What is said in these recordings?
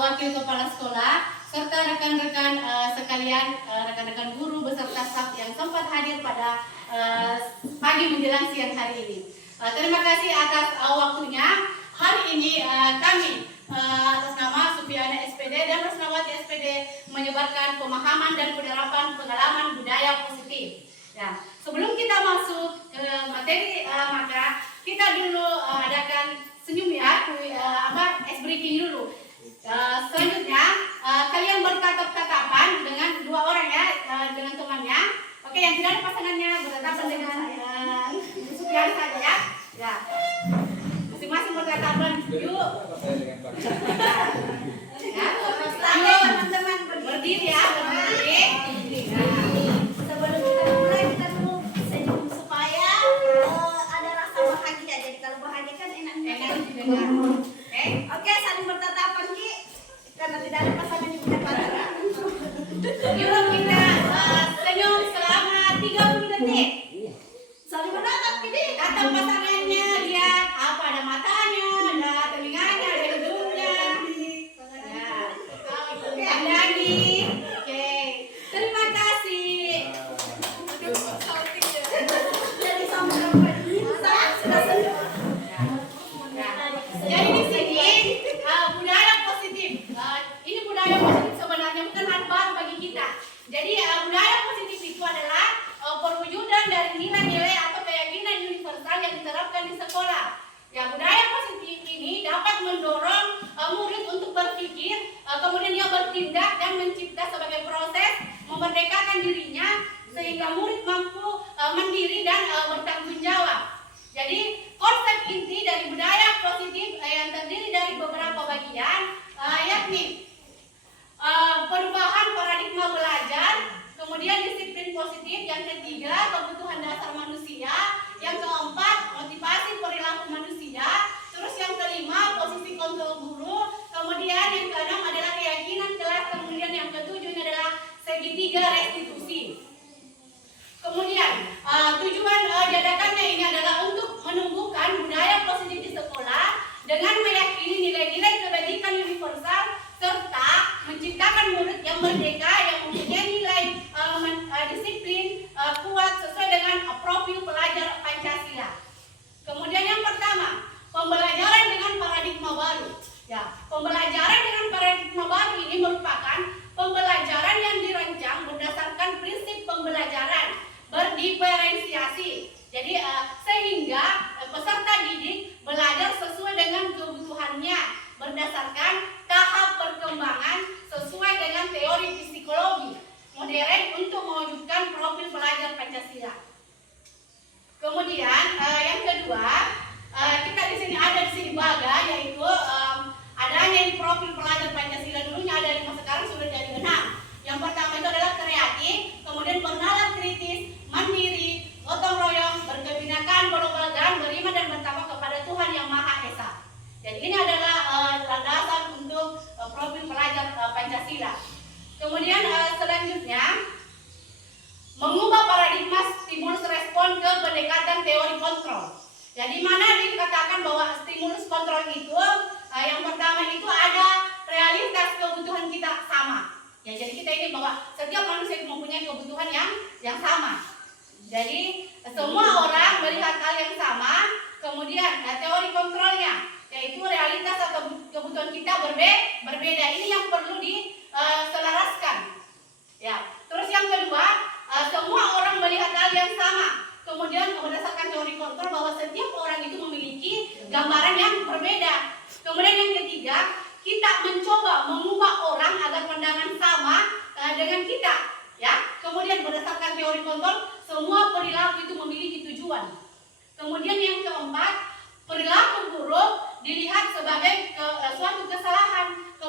Wakil Kepala Sekolah, serta rekan-rekan sekalian, rekan-rekan guru beserta staf yang sempat hadir pada pagi menjelang siang hari ini. Terima kasih atas waktunya. Hari ini kami atas nama Supiana SPD dan Resnawati SPD menyebarkan pemahaman dan penerapan pengalaman budaya positif. Ya, sebelum kita masuk ke materi, maka kita dulu adakan senyum ya, ice breaking dulu. Selanjutnya kalian bertatap-tatapan dengan dua orang ya, dengan temannya. Oke, yang tidak ada pasangannya bertatapan dengan Supiana saja ya. Ya, masing-masing bertatapan. Yuk. Ya, teman-teman berdiri ya, berdiri. Sebelum kita mulai, kita dulu senyum supaya ada rasa bahagia. Jadi kalau bahagia kan enak didengar. Oke, saling bertatapan Ki, karena tidak ada pasangan yang punya pasangan. Yuk kita senyum selama 30 detik. Saling bertatap Ki, Kata pasangannya, lihat apa, ada matanya, ada telinganya, ada hidungnya. Ya, Dani. Oke, terima kasih. jadi sama sudah senyum. Jadi di sini budaya positif. Ini budaya positif sebenarnya bukan hal baru bagi kita. Jadi budaya positif itu adalah perwujudan dari nilai-nilai atau keyakinan universal yang diterapkan di sekolah. Ya, budaya positif ini dapat mendorong murid untuk berpikir, kemudian dia bertindak dan mencipta sebagai proses memerdekakan dirinya sehingga murid mampu mandiri dan bertanggung jawab. Jadi konsep inti dari budaya positif yang terdiri dari beberapa bagian, yakni perubahan paradigma belajar, kemudian disiplin positif, yang ketiga kebutuhan dasar manusia, yang keempat motivasi perilaku manusia, terus yang kelima posisi kontrol guru, kemudian yang keenam adalah keyakinan kelas, kemudian yang ketujuh ini adalah segitiga restitusi. Kemudian tujuan diadakannya ini adalah untuk menumbuhkan budaya positif di sekolah dengan meyakini nilai-nilai kebajikan universal serta menciptakan murid yang merdeka yang mempunyai nilai disiplin kuat sesuai dengan profil pelajar Pancasila. Kemudian yang pertama, pembelajaran dengan paradigma baru. Ya, pembelajaran dengan paradigma baru ini merupakan pembelajaran yang dirancang berdasarkan prinsip pembelajaran berdiferensiasi. Jadi sehingga peserta didik belajar sesuai dengan kebutuhannya berdasarkan tahap perkembangan sesuai dengan teori psikologi modern untuk mewujudkan profil pelajar Pancasila. Kemudian yang kedua, kita di sini ada di sini baga, yaitu adanya di profil pelajar Pancasila dulunya ada 5, sekarang sudah jadi 6. Yang pertama itu adalah kreatif, kemudian bernalar kritis, mandiri, gotong royong, berkebinekaan, global, dan beriman dan bertakwa kepada Tuhan Yang Maha Esa. Jadi ini adalah landasan untuk profil pelajar Pancasila. Kemudian selanjutnya mengubah paradigma stimulus respon ke pendekatan teori kontrol. Jadi mana dikatakan bahwa stimulus kontrol itu yang pertama itu ada realitas kebutuhan kita sama. Ya, jadi kita ini bahwa setiap manusia mempunyai kebutuhan yang sama. Jadi semua orang melihat hal yang sama. Kemudian teori kontrolnya, yaitu realitas atau kebutuhan kita berbeda. Ini yang perlu diselaraskan. Ya. Terus yang kedua, semua orang melihat hal yang sama. Kemudian berdasarkan teori kontrol bahwa setiap orang itu memiliki gambaran yang berbeda. Kemudian yang ketiga, kita mencoba mengubah orang agar pandangan sama dengan kita, ya. Kemudian berdasarkan teori kontrol, semua perilaku itu memiliki tujuan. Kemudian yang keempat, perilaku buruk dilihat sebagai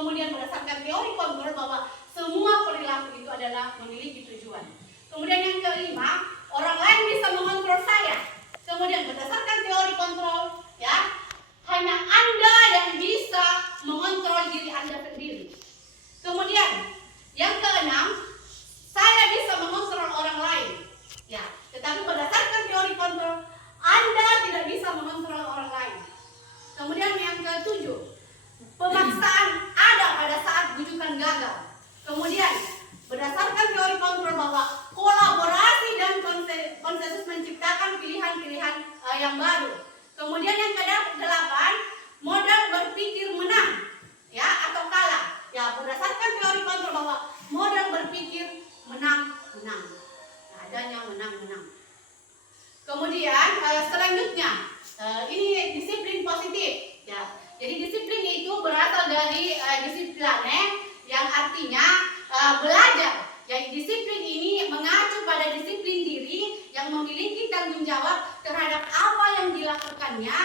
Kemudian berdasarkan teori kontrol bahwa semua perilaku itu adalah memiliki tujuan. Kemudian yang kelima, orang lain bisa mengontrol saya. Kemudian berdasarkan teori kontrol, ya, hanya Anda yang bisa mengontrol diri Anda sendiri. Kemudian yang keenam, saya bisa mengontrol orang lain. Ya, tetapi berdasarkan teori kontrol, Anda tidak bisa mengontrol orang lain. Kemudian yang ketujuh, pemaksaan ada pada saat bujukan gagal. Kemudian berdasarkan teori kontrol bahwa kolaborasi dan konsensus menciptakan pilihan-pilihan yang baru. Kemudian yang kedelapan, modal berpikir menang, ya, atau kalah. Ya, berdasarkan teori kontrol bahwa modal berpikir menang. Nah, adanya menang. Kemudian selanjutnya ini disiplin positif. Ya, jadi disiplin itu berasal dari disiplane yang artinya belajar. Jadi disiplin ini mengacu pada disiplin diri yang memiliki tanggung jawab terhadap apa yang dilakukannya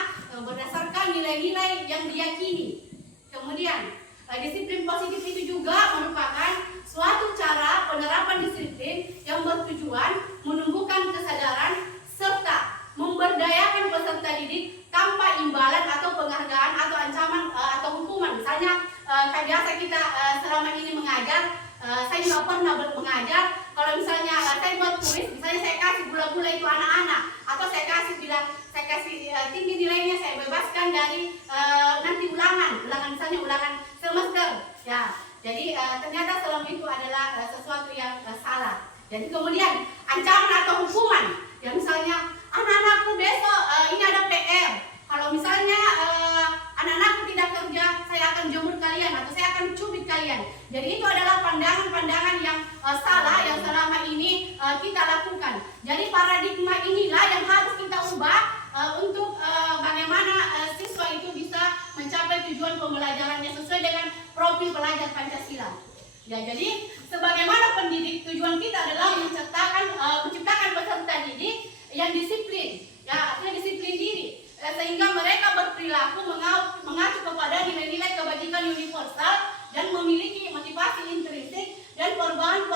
berdasarkan nilai-nilai yang diyakini. Kemudian disiplin positif itu juga merupakan suatu cara penerapan disiplin yang bertujuan menumbuhkan kesadaran serta memberdayakan peserta didik tanpa imbalan atau penghargaan atau ancaman atau hukuman. Misalnya kayak biasa kita selama ini mengajar, saya juga pernah mengajar. Kalau misalnya saya buat kuis, misalnya saya kasih gula-gula itu anak-anak, atau saya kasih tinggi nilainya, saya bebaskan dari nanti ulangan misalnya ulangan semester. Ya, jadi ternyata selama itu adalah sesuatu yang salah. Jadi kemudian ancaman atau hukuman, ya misalnya anak-anakku besok ini ada PR. Kalau misalnya anak-anakku tidak kerja, saya akan jemur kalian atau saya akan cubit kalian. Jadi itu adalah pandangan-pandangan yang salah yang selama ini kita lakukan. Jadi paradigma inilah yang harus kita ubah untuk bagaimana siswa itu bisa mencapai tujuan pembelajarannya sesuai dengan profil pelajar Pancasila. Ya, jadi sebagaimana pendidik, tujuan kita adalah menciptakan peserta didik yang disiplin, ya, artinya disiplin diri, sehingga mereka berperilaku mengacu kepada nilai-nilai kebajikan universal dan memiliki motivasi intrinsik dan perubahan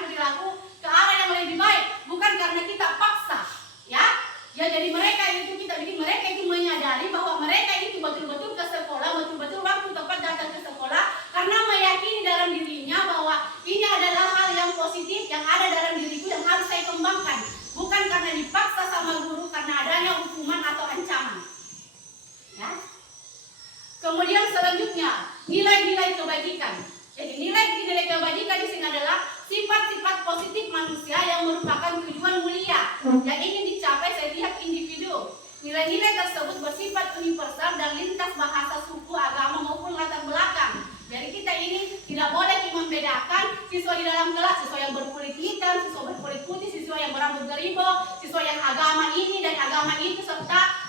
perilaku ke arah yang lebih baik, bukan karena kita paksa, ya. Ya, jadi mereka itu kita bikin mereka itu menyadari bahwa mereka itu betul-betul ke sekolah, betul-betul waktu tepat datang ke sekolah karena meyakini dalam dirinya bahwa ini adalah hal yang positif yang ada dalam diriku yang harus saya kembangkan, bukan karena dipaksa sama guru karena adanya hukuman atau ancaman. Ya. Kemudian selanjutnya nilai-nilai kebajikan. Jadi nilai-nilai kebajikan di sini adalah sifat-sifat positif manusia yang merupakan tujuan mulia yang ingin dicapai setiap individu. Nilai-nilai tersebut bersifat universal dan lintas bahasa, suku, agama maupun latar belakang. Jadi kita ini tidak boleh membedakan siswa di dalam kelas, siswa yang berkulit hitam, siswa berkulit putih, siswa yang berambut geribo, siswa yang agama ini dan agama itu, serta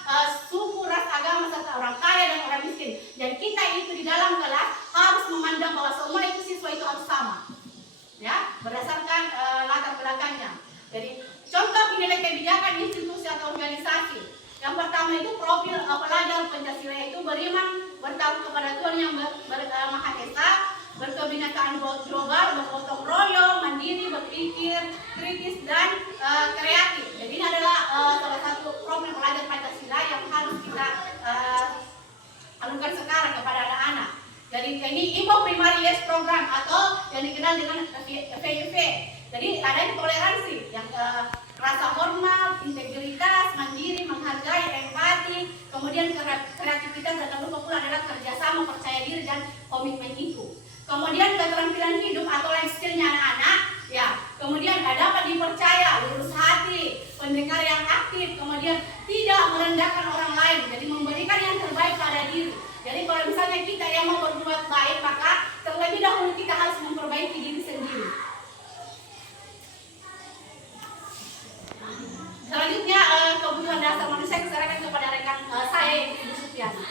suku, ras, agama, serta orang kaya dan orang miskin. Jadi kita itu di dalam kelas harus memandang bahwa semua itu siswa itu harus sama, ya, berdasarkan latar belakangnya. Jadi contoh nilai kebijakan institusi atau organisasi. Yang pertama itu profil pelajar Pancasila itu beriman, bertakwa kepada Tuhan yang Maha Esa, berkebinekaan global, bergotong royong, mandiri, berpikir kritis dan kreatif. Jadi ini adalah salah satu profil pelajar Pancasila yang harus kita anukan sekarang kepada anak-anak. Jadi ini Info Primary Yes Program atau yang dikenal dengan FIV. Jadi adanya toleransi yang rasa hormat, integritas, mandiri, menghargai, empati, kemudian kreativitas, dan lupa pula adalah kerjasama, percaya diri dan komitmen itu. Kemudian keterampilan hidup atau life skillnya anak-anak, ya. Kemudian dapat dipercaya, lurus hati, pendengar yang aktif, kemudian tidak merendahkan orang lain, jadi memberikan yang terbaik pada diri. Jadi kalau misalnya kita yang mau berbuat baik, maka terlebih dahulu kita harus memperbaiki diri sendiri. Selanjutnya kebutuhan dasar manusia diserahkan kepada rekan saya Ibu Supiani.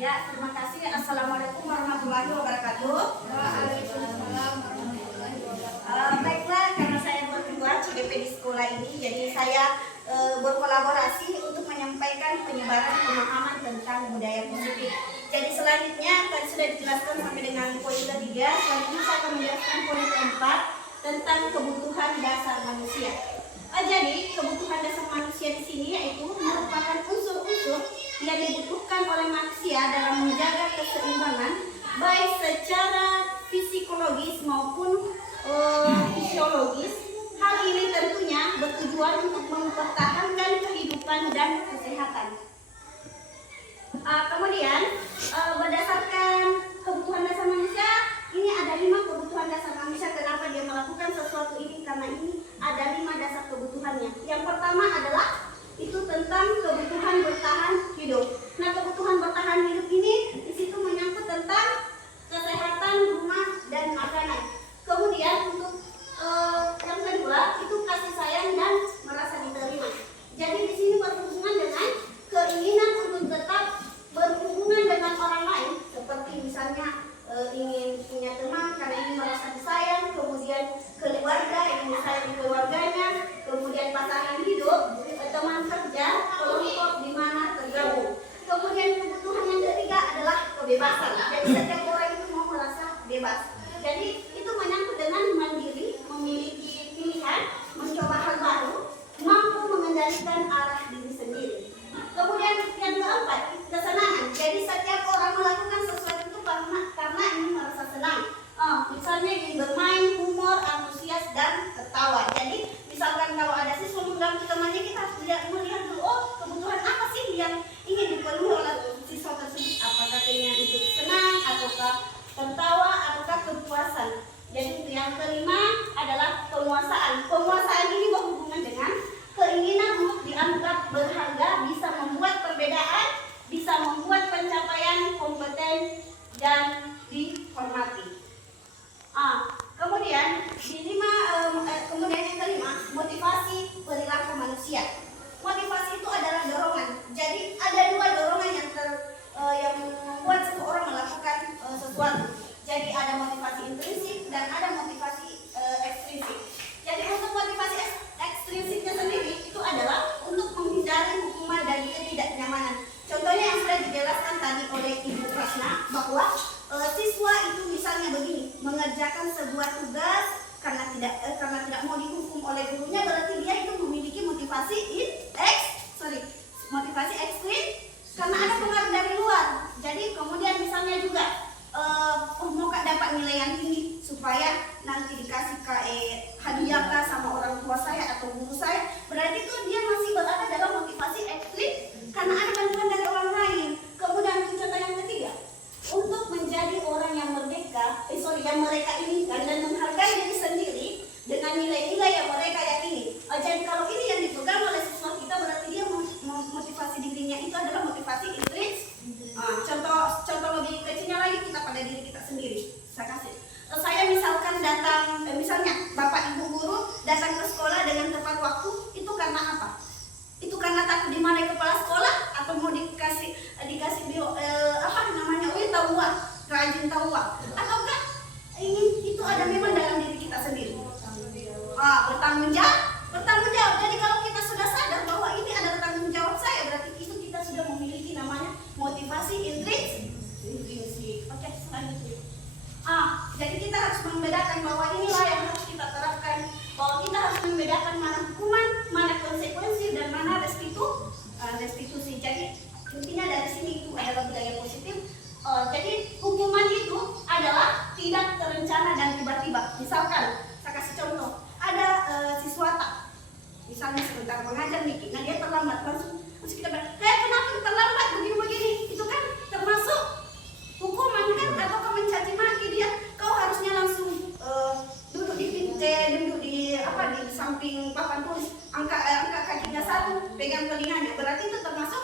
Ya, terima kasih. Assalamualaikum warahmatullahi wabarakatuh. Waalaikumsalam warahmatullahi wabarakatuh. Baiklah, karena saya berdua CBP di sekolah ini, jadi saya berkolaborasi untuk menyampaikan menghentikan penyebaran pemahaman tentang budaya positif. Jadi selanjutnya tadi sudah dijelaskan sampai dengan poin ketiga. Selanjutnya saya akan menjelaskan poin keempat tentang kebutuhan dasar manusia. Jadi kebutuhan dasar manusia di sini yaitu merupakan unsur-unsur yang dibutuhkan oleh manusia dalam menjaga keseimbangan baik secara psikologis maupun fisiologis. Hal ini tentunya bertujuan untuk mempertahankan kehidupan dan kesehatan. Kemudian berdasarkan kebutuhan dasar manusia, ini ada 5 kebutuhan dasar manusia. Kenapa dia melakukan sesuatu ini? Karena ini ada 5 dasar kebutuhannya. Yang pertama adalah itu tentang kebutuhan bertahan hidup. Nah, kebutuhan bertahan hidup ini di situ menyangkut tentang kesehatan, rumah, dan makanan. Kemudian untuk yang kedua itu kasih sayang dan merasa diterima. Jadi di sini berhubungan dengan keinginan untuk tetap berhubungan dengan orang lain, seperti misalnya ingin punya teman karena ingin merasa disayang, kemudian keluarga ingin disayang keluarganya, kemudian pasangan hidup, teman kerja, kelompok di mana tergabung. Kemudian kebutuhan yang ketiga adalah kebebasan. Jadi setiap orang itu mau merasa bebas. Jadi itu menyangkut dengan mandiri, memiliki pilihan, mencoba hal baru, mampu mengendalikan arah diri sendiri. Kemudian yang keempat, kesenangan. Jadi setiap orang melakukan sesuatu itu karena ingin merasa senang. Misalnya ingin bermain, humor, antusias, dan tertawa. Jadi misalkan kalau ada siswa mengganggu temannya, kita harus melihat dulu, oh kebutuhan apa sih yang ingin dipenuhi oleh siswa tersebut. Apakah keinginan itu senang, ataukah tertawa, ataukah kepuasan. Jadi yang kelima adalah penguasaan. Penguasaan ini berhubungan dengan keinginan untuk dianggap berharga, bisa membuat perbedaan, bisa membuat pencapaian kompeten dan dihormati. Kemudian kemudian yang kelima, motivasi perilaku manusia. Motivasi itu adalah dorongan. Jadi ada 2 dorongan yang membuat seseorang melakukan sesuatu. Jadi ada motivasi intrinsik dan ada motivasi ekstrinsik. Jadi untuk motivasi ekstrinsiknya sendiri itu adalah untuk menghindari hukuman dan ketidaknyamanan. Contohnya yang sudah dijelaskan tadi oleh Ibu Krasna bahwa siswa itu misalnya begini, mengerjakan sebuah tugas karena tidak mau dihukum oleh gurunya, berarti dia itu memiliki motivasi motivasi ekstrim karena ada pengaruh dari luar. Jadi kemudian misalnya juga mau dapat nilai yang tinggi supaya nanti dikasih hadiah sama orang tua saya atau guru saya, berarti itu dia masih berada dalam motivasi ekstrim karena ada bantuan dari orang lain. Kemudian contoh yang ketiga, untuk menjadi orang yang merdeka, yang mereka inginkan dan menghargai diri sendiri dengan nilai-nilai yang mereka yakini. Jadi kalau ini yang dipegang oleh siswa kita, berarti dia motivasi dirinya itu adalah motivasi intrinsik. Contoh lebih kecilnya lagi kita pada diri kita sendiri. Saya misalkan misalnya Bapak Ibu guru datang ke sekolah dengan tepat waktu, itu karena apa? Itu karena takut dimarahi kepala sekolah atau mau dikasih tahuan, rajin tahuan, ataukah itu ada memang dalam diri kita sendiri? Bertanggung jawab. Jadi kalau kita sudah sadar bahwa ini adalah tanggung jawab saya, berarti itu kita sudah memiliki namanya motivasi intrinsik. Oke, selanjutnya. Jadi kita harus membedakan bahwa inilah yang harus kita terapkan, bahwa kita harus membedakan mana hukuman, mana konsekuensi, dan mana restitusi. Jadi intinya dari sini itu adalah budaya positif. Jadi hukuman itu adalah tidak terencana dan tiba-tiba. Misalkan saya kasih contoh, ada siswa misalnya sebentar mengajar nih, nah dia terlambat, langsung kita bilang, kenapa terlambat begini-begini? Itu kan termasuk hukuman kan, atau mencaci maki dia. Kau harusnya langsung duduk di samping papan tulis, angkat kakinya 1, pegang telinganya. Berarti itu termasuk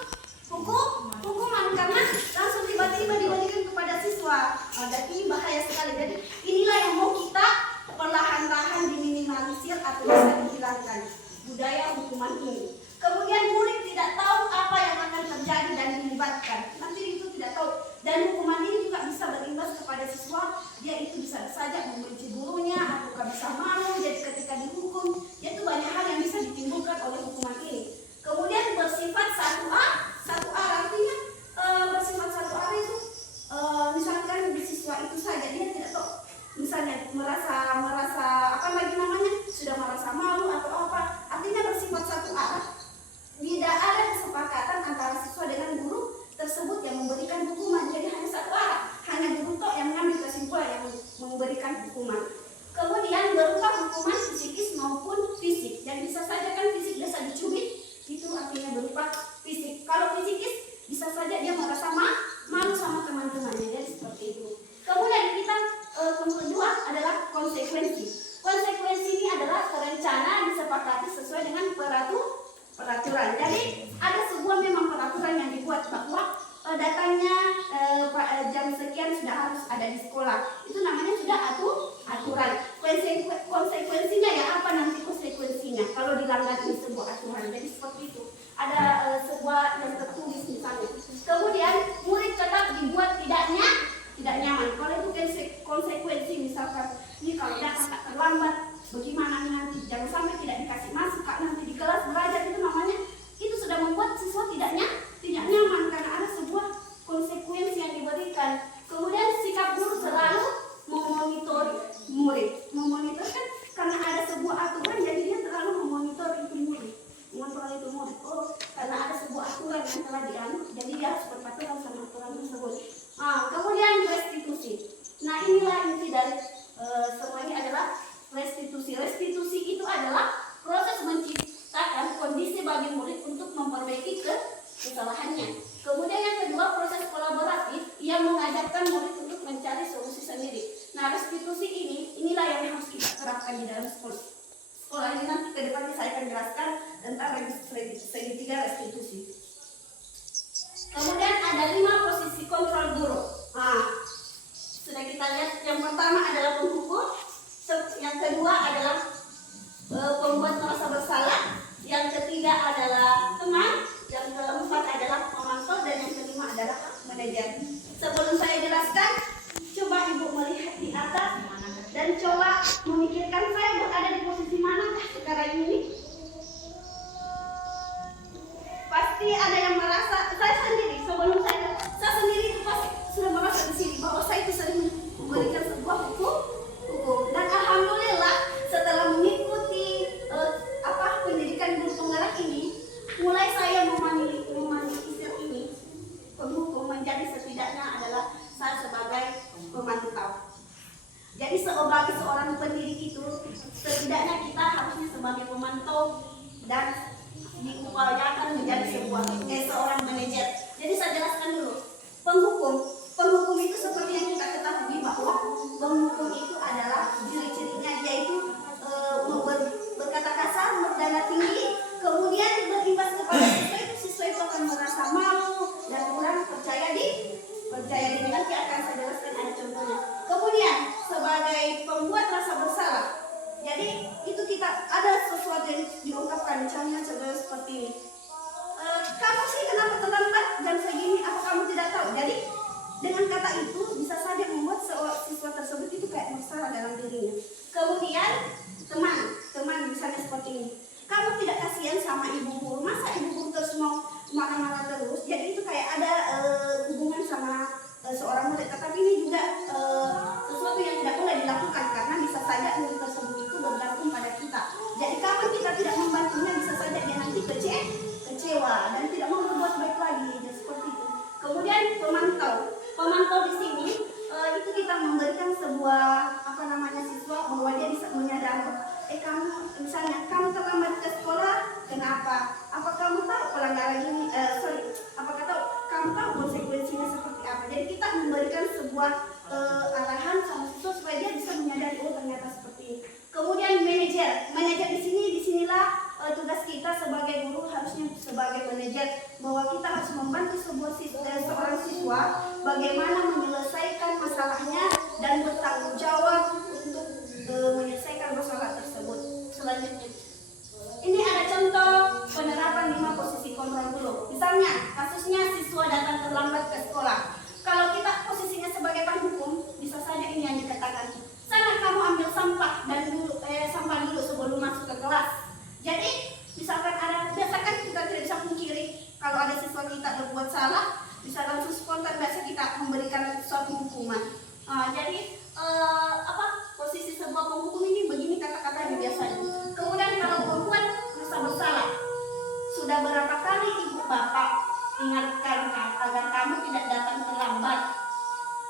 hukuman karena langsung tiba-tiba diberikan kepada siswa. Dan ini bahaya sekali. Jadi inilah yang mau kita perlahan-lahan diminimalisir atau bisa dihilangkan, budaya hukuman ini. Kemudian murid tidak tahu apa yang akan terjadi dan dilibatkan. Nanti itu tidak tahu. Dan hukuman ini juga bisa berimbas kepada siswa. Dia itu bisa saja membenci gurunya atau bisa malu. Jadi ketika dihukum, itu banyak hal yang bisa ditimbulkan oleh hukuman ini. Kemudian bersifat 1A, bahwa datangnya jam sekian sudah harus ada di sekolah. Itu namanya sudah aturan. Konsekuensinya ya apa nanti konsekuensinya kalau dilanggar di sebuah aturan. Jadi seperti itu. Ada sebuah yang tertulis misalnya. Kemudian murid tetap dibuat tidak nyaman. Kalau itu konsekuensi misalkan ini kalau datang tak terlambat, bagaimana nanti? Jangan sampai tidak dikasih masuk kak nanti di kelas belajar, itu namanya itu sudah membuat siswa tidak nyaman karena ada sebuah konsekuensi yang diberikan. Kemudian sikap guru selalu memonitor murid. Memonitor kan karena ada sebuah aturan, jadi dia selalu memonitor itu murid. Mengontrol itu murid. Oh, karena ada sebuah aturan yang telah dianut, jadi dia harus berpatuhan sama aturan tersebut. Kemudian restitusi. Nah inilah inti dari semua ini adalah restitusi. Restitusi itu adalah proses menciptakan kondisi bagi murid untuk memperbaiki kesalahannya. Kemudian yang kedua, proses kolaboratif yang mengajarkan murid untuk mencari solusi sendiri. Nah restitusi inilah yang harus kita terapkan di dalam sekolah. Sekolah ini nanti ke depannya saya akan jelaskan tentang segitiga restitusi. Kemudian ada 5 posisi kontrol guru. Sudah kita lihat, yang pertama adalah penghukum, yang kedua adalah pembuat merasa bersalah, yang ketiga adalah teman, yang keempat adalah pemantau, dan yang kelima adalah manajer. Sebelum saya jelaskan, coba ibu melihat di atas dan coba memikirkan saya berada di posisi mana sekarang ini. Pasti ada yang merasa, saya sendiri sebelum saya sendiri itu pasti sudah merasa di sini bahwa saya itu sering memberikan sebuah hukum, dan alhamdulillah setelah mengikuti pendidikan guru penggerak ini, mulai saya memiliki skill ini, penghukum menjadi setidaknya adalah saya sebagai pemantau. Jadi sebagai seorang pendidik itu setidaknya kita harusnya sebagai pemantau dan diupayakan menjadi seorang manajer. Jadi saya jelaskan dulu. Penghukum itu seperti yang kita ketahui bahwa penghukum itu adalah ciri-cirinya yaitu berkata kasar, bernada tinggi, kemudian berimbas kepada siswa itu akan merasa malu dan kurang percaya diri. Nanti akan saya jelaskan ada contohnya. Kemudian sebagai pembuat rasa bersalah, jadi itu kita ada sesuatu yang diungkapkan, misalnya contohnya seperti ini. Kamu sih kenapa terlambat jam segini? Apa kamu tidak tahu? Jadi dengan kata itu bisa saja membuat siswa tersebut itu kayak masalah dalam dirinya. Kemudian teman misalnya seperti ini. Kamu tidak kasihan sama ibu guru? Masa ibu guru terus mau marah-marah terus? Jadi itu kayak ada hubungan sama seorang murid. Tetapi ini juga sesuatu yang tidak boleh dilakukan karena bisa saja murid tersebut itu bergantung pada kita. Jadi kalau kita tidak membantunya bisa saja dia nanti kecewa dan tidak mau berbuat baik lagi. Jadi seperti itu. Kemudian pemantau di sini itu kita memberikan sebuah siswa bahwa dia bisa menyadari kamu misalnya kamu terlambat ke sekolah, kenapa? Apa kamu tahu pelanggaran ini? Kamu tahu konsekuensinya seperti apa? Jadi kita memberikan sebuah arahan sama siswa supaya dia bisa menyadari ternyata seperti ini. Kemudian manajer disinilah tugas kita sebagai guru harusnya sebagai manajer bahwa kita harus membantu seorang siswa bagaimana menyelesaikan masalahnya dan bertanggung jawab untuk menyelesaikan masalah tersebut. Selanjutnya, ini ada contoh penerapan 5 posisi kontrol guru. Misalnya kasusnya siswa datang terlambat ke sekolah. Kalau kita posisinya sebagai penghukum, bisa saja ini yang dikatakan. Sana kamu ambil sampah dulu sebelum masuk ke kelas. Jadi misalkan biasakan kita tidak bisa pungkiri kalau ada siswa kita berbuat salah, bisa langsung spontan biasa kita memberikan suatu hukuman. Jadi posisi sebuah penghukum ini begini kata-katanya biasanya. Kemudian kalau perempuan merasa bersalah, sudah berapa kali ibu bapak ingatkan agar kamu tidak datang terlambat.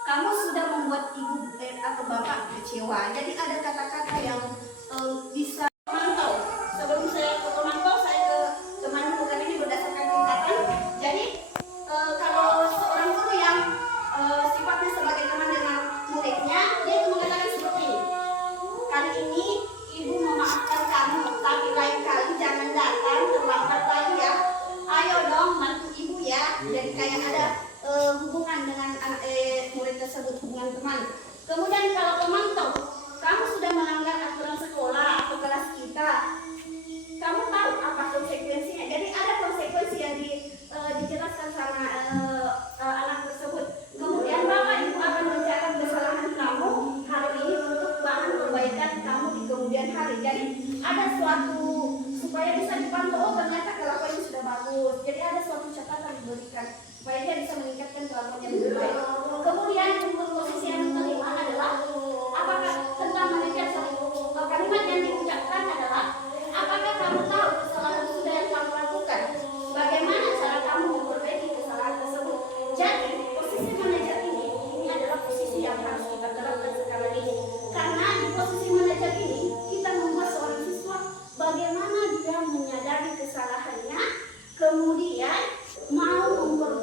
Kamu sudah membuat ibu atau bapak kecewa. Jadi ada kata-kata yang bisa memantau. Sebelum saya ke pemantau, saya ke teman bukan ini berdasarkan tingkatan. Jadi kalau seorang guru yang sifatnya sebagai teman dengan muridnya, dia itu mengatakan seperti ini. Kali ini ibu memaafkan kamu, tapi lain kali jangan datang terlambat lagi ya. Ayo dong bantu ibu ya. ada hubungan dengan anak murid tersebut, hubungan teman. Kemudian kalau pemantau, kamu sudah melanggar aturan sekolah atau kelas kita, kamu tahu apa konsekuensinya. Jadi ada konsekuensi yang dijelaskan sama anak tersebut. Kemudian Bapak Ibu akan mencatat kesalahan kamu hari ini untuk bahan perbaikan kamu di kemudian hari. Jadi ada suatu supaya bisa dipantau, oh ternyata kelakuannya sudah bagus. Jadi ada suatu catatan diberikan supaya dia bisa meningkatkan kelakuannya lebih baik. Kemudian untuk posisi yang kelima adalah apakah tentang manajer kalimat yang diucapkan adalah apakah kamu tahu kesalahan sudah yang kamu lakukan? Bagaimana cara kamu memperbaiki kesalahan tersebut? Jadi posisi manajer ini adalah posisi yang harus kita terapkan sekarang ini. Karena di posisi manajer ini kita membuat seorang siswa bagaimana dia menyadari kesalahannya, kemudian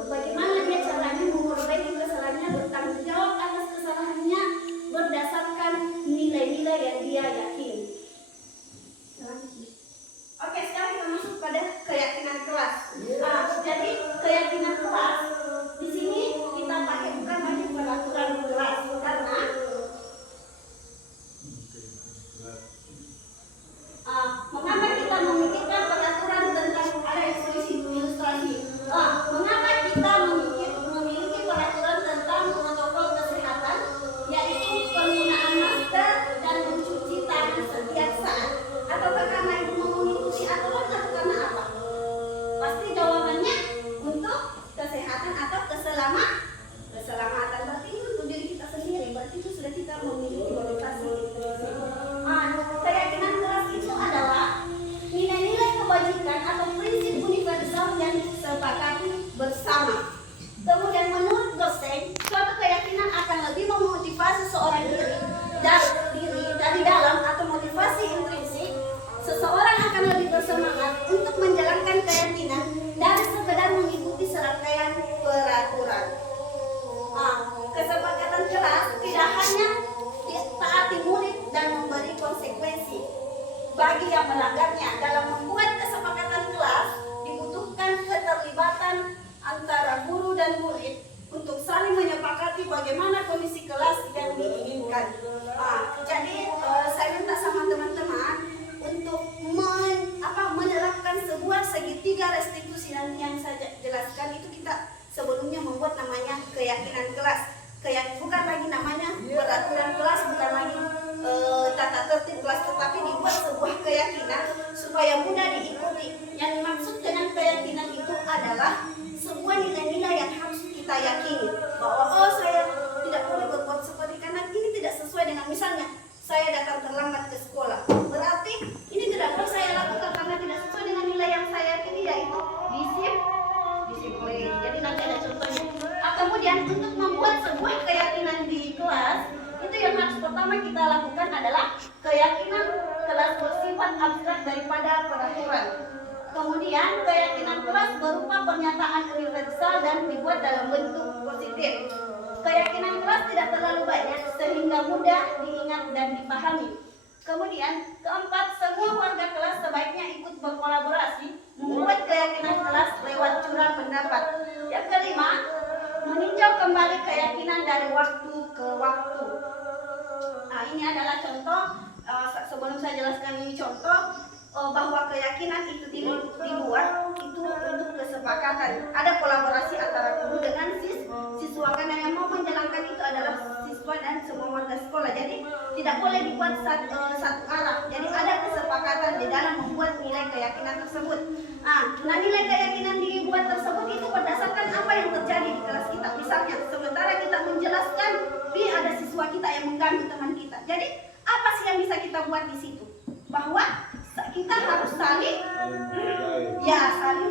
bagaimana dia caranya memperbaiki kesalahannya, bertanggung jawab atas kesalahannya berdasarkan nilai-nilai yang dia yakini. Oke, sekarang kita masuk pada keyakinan kelas. Jadi keyakinan kelas di sini kita pakai bukan lagi peraturan kelas, karena mengapa kita memikirkan peraturan tentang ada ilustrasi? Mengapa kita memiliki peraturan tentang protokol kesehatan, yaitu penggunaan masker dan mencuci tangan setiap saat? Ataukah karena itu mengikuti aturan atau karena apa? Pasti jawabannya untuk kesehatan atau keselamatan. Berarti itu untuk diri kita sendiri. Berarti itu sudah kita memiliki motivasi. Keyakinan kelas itu adalah nilai-nilai kebajikan atau prinsip universal yang disepakati bersama. Kemudian menurut Goldstein, suatu keyakinan akan lebih memotivasi seorang dari dalam atau motivasi intrinsik. Seseorang akan lebih bersemangat untuk menjalankan keyakinan dari sekedar mengikuti serangkaian peraturan. Kesepakatan kelas tidak hanya ditaati murid dan memberi konsekuensi bagi yang melanggarnya. Dalam membuat kesepakatan kelas dibutuhkan keterlibatan antara guru dan murid untuk saling menyepakati bagaimana kondisi kelas yang diinginkan. Jadi saya minta sama teman-teman untuk menerapkan sebuah segitiga restitusi yang saya jelaskan. Itu kita sebelumnya membuat namanya keyakinan kelas. Bukan lagi namanya peraturan kelas, bukan lagi tata tertib kelas, tetapi dibuat sebuah keyakinan supaya mudah diikuti. Yang dimaksud dengan keyakinan itu adalah sebuah nilai-nilai yang harus kita yakini bahwa saya tidak boleh berbuat seperti karena ini tidak sesuai dengan, misalnya saya datang terlambat ke sekolah, berarti ini tidak boleh saya lakukan karena tidak sesuai dengan nilai yang saya yakini, yaitu disiplin. Jadi nanti ada contohnya. Kemudian untuk membuat sebuah keyakinan di kelas, itu yang harus pertama kita lakukan adalah keyakinan kelas bersifat abstrak daripada peraturan. Kemudian keyakinan kelas berupa pernyataan universal dan dibuat dalam bentuk positif. Keyakinan kelas tidak terlalu banyak sehingga mudah diingat dan dipahami. Kemudian keempat, semua warga kelas sebaiknya ikut berkolaborasi membuat keyakinan kelas lewat curah pendapat. Yang kelima, meninjau kembali keyakinan dari waktu ke waktu. Ini adalah contoh, sebelum saya jelaskan ini contoh, bahwa keyakinan itu dibuat itu untuk kesepakatan. Ada kolaborasi antara guru dengan siswa, karena yang mau menjalankan itu adalah siswa dan semua warga sekolah. Jadi tidak boleh dibuat satu arah. Jadi ada kesepakatan di dalam membuat nilai keyakinan tersebut. Nah, nilai keyakinan dibuat tersebut itu berdasarkan apa yang terjadi di kelas kita. Misalnya, sementara kita menjelaskan, ada siswa kita yang mengganggu teman kita. Jadi apa sih yang bisa kita buat di situ? Bahwa kita harus saling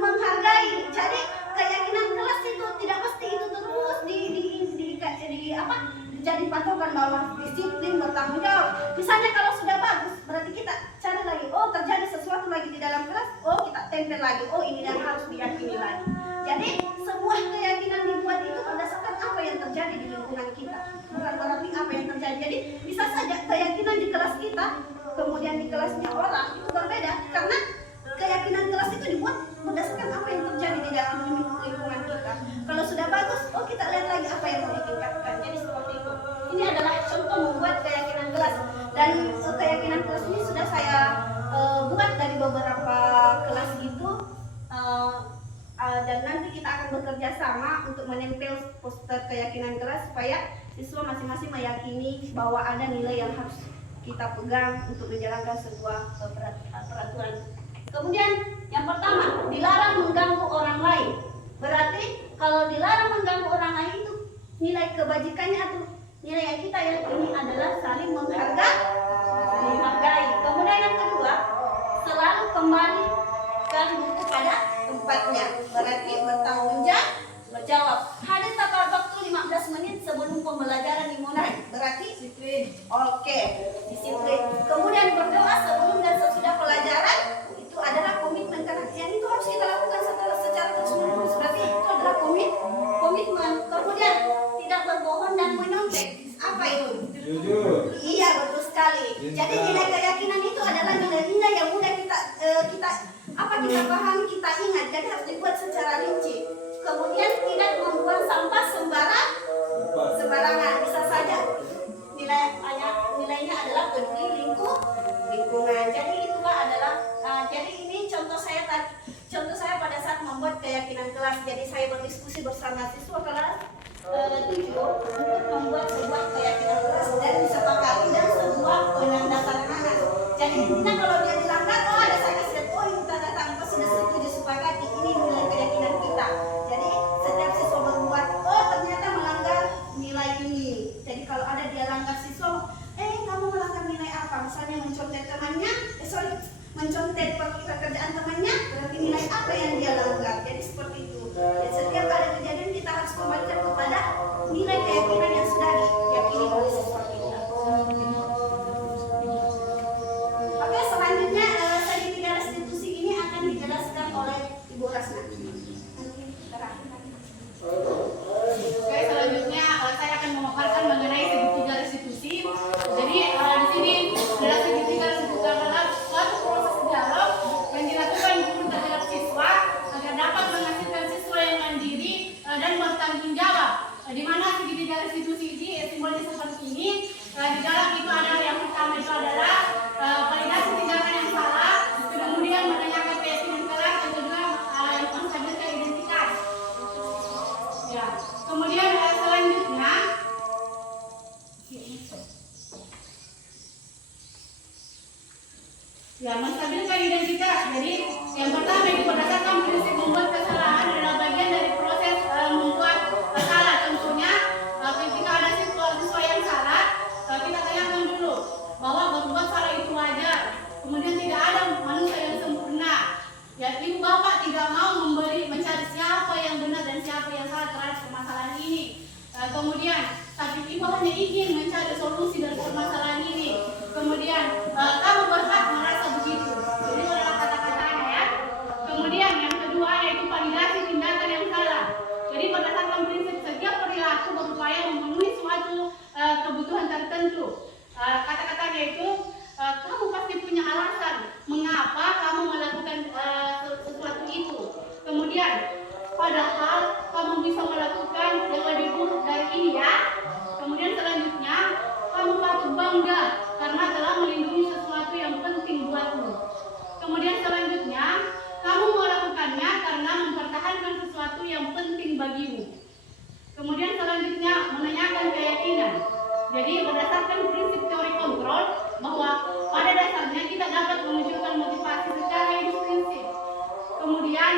menghargai. Jadi keyakinan kelas itu tidak mesti itu terus jadi patokan bahwa disiplin, bertanggung jawab. Misalnya kalau sudah bagus, berarti kita cari lagi, terjadi sesuatu lagi di dalam kelas, kita tempel lagi, ini yang harus diyakini lagi. Jadi sebuah keyakinan dibuat itu berdasarkan apa yang terjadi di lingkungan kita, bukan berarti apa yang terjadi. Jadi bisa saja keyakinan di kelas kita kemudian di kelasnya orang itu berbeda, karena keyakinan kelas itu dibuat berdasarkan apa yang terjadi di dalam lingkungan kita. Kalau sudah sama untuk menempel poster keyakinan kelas supaya siswa masing-masing meyakini bahwa ada nilai yang harus kita pegang untuk menjalankan sebuah peraturan. Kemudian yang pertama, dilarang mengganggu orang lain. Berarti kalau dilarang mengganggu orang lain itu nilai kebajikannya atau nilai yang kita yakini adalah saling menghargai. Kemudian yang kedua, selalu kembalikan buku pada tempatnya. Berarti bertanggung jawab. Hadir tepat waktu 15 menit sebelum pembelajaran dimulai. Berarti disiplin. Oke, disiplin. Kemudian berdoa sebelum dan sesudah pelajaran. Itu adalah komitmen, karena yang itu harus kita lakukan secara terus-menerus. Berarti itu adalah komitmen. Kemudian tidak berbohong dan menyontek. Apa itu? Jujur. Iya, betul sekali. Jadi nilai keyakinan itu adalah nilai-nilai yang mudah kita pahami, kita ingat. Jadi harus dibuat secara rinci. Kemudian tidak membuang sampah sembarangan. Bisa saja nilainya adalah peduli lingkungan. Jadi itulah adalah jadi ini contoh saya pada saat membuat keyakinan kelas. Jadi saya berdiskusi bersama siswa kelas 7 untuk membuat sebuah keyakinan kelas dan disepakati dan sebuah penandatanganan. Jadi intinya kalau dia dilanggar, ada saya kasih ini tanda tangan sudah setuju sepakati ini nilai keyakinan kita. Jadi setiap siswa membuat ternyata melanggar nilai ini. Jadi kalau ada dia langgar siswa, kamu melanggar nilai apa? Misalnya mencontek temannya, mencontek pekerjaan temannya, berarti nilai apa yang dia langgar? Jadi seperti itu. Jadi setiap ada kejadian kita harus kembalikan kepada nilai keyakinan yang sudah diyakini oleh siswa kita. Oke, selanjutnya segitiga restitusi ini akan dijelaskan oleh Ibu Rasna. Oke, selanjutnya saya akan memaparkan mengenai segitiga restitusi. Jadi di sini adalah segitiga restitusi adalah suatu proses dialog yang dilakukan guru terhadap siswa agar dapat menghasilkan siswa yang mandiri dan bertanggung jawab. Di mana segitiga restitusi ini simbolnya seperti ini. Di dalam itu adalah yang pertama itu adalah validasi tindakan yang salah, kemudian menanyakan keyakinan kelas, yang kedua menstabilkan identitas. Ya, kemudian selanjutnya menstabilkan identitas. Jadi yang pertama itu berdasarkan prinsip membuat kesalahan adalah bagian dari proses membuat salah. Tentunya ketika ada siswa yang salah, kita tanyakan dulu bahwa berbuat salah itu wajar. Kemudian tidak ada manusia yang sempurna. Ya, ibu bapak tidak mau mencari siapa yang benar dan siapa yang salah terhadap permasalahan ini. Kemudian, tapi ibu hanya ingin mencari solusi dari permasalahan ini. Kemudian, kamu berhak merasa begitu. Jadi itu adalah kata-katanya ya. Kemudian yang kedua yaitu validasi tindakan yang salah. Jadi berdasarkan prinsip setiap perilaku berupaya memenuhi suatu kebutuhan tertentu. Kata-katanya itu kamu pasti punya alasan mengapa kamu melakukan sesuatu itu. Kemudian padahal kamu bisa melakukan yang lebih buruk dari ini ya. Kemudian selanjutnya kamu patut bangga karena telah melindungi sesuatu yang penting buatmu. Kemudian selanjutnya kamu melakukannya karena mempertahankan sesuatu yang penting bagimu. Kemudian selanjutnya menanyakan keyakinan. Jadi berdasarkan prinsip teori kontrol bahwa pada dasarnya kita dapat menunjukkan motivasi secara intrinsik. Kemudian